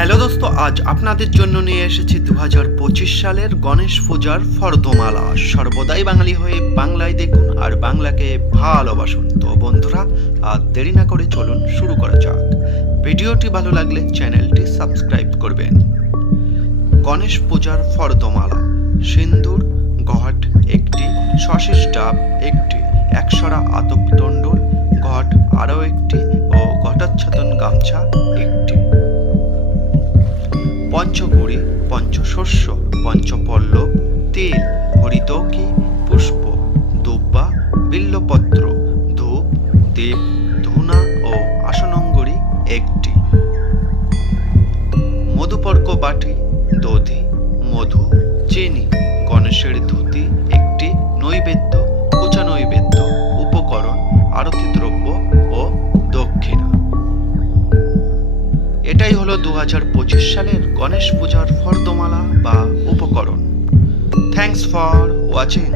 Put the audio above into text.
Hello দোস্ত, আজ আপনাদের জন্য নিয়ে এসেছি দু হাজার পঁচিশ সালের গণেশ পূজার ফর্দমালা। সর্বদাই বাঙালি হয়ে বাংলায় দেখুন আর বাংলাকে ভালোবাসুন। তো বন্ধুরা, আর দেরি না করে চলুন শুরু করা যাক। ভিডিওটি ভালো লাগলে চ্যানেলটি সাবস্ক্রাইব করবেন। গণেশ পূজার ফর্দমালা। সিন্দুর ঘট একটি শশীষ ডাব একটি একশরা আতপ তণ্ডুল ঘট আরও একটি ও ঘটাচ্ছাদন গামছা একটি। পঞ্চগড়ি পঞ্চশস্য, পঞ্চপল্লব, তেল, হরিতকি, পুষ্প, দুব্বা, বিল্লপত্র, ধূপ দেব ধুনা ও আসনঙ্গরি একটি। মধুপর্ক বাটি, দধি, মধু, চিনি, গণেশের ধুতি হলো দু সালের গণেশ পূজার ফর্দমালা বা উপকরণ। Thanks for watching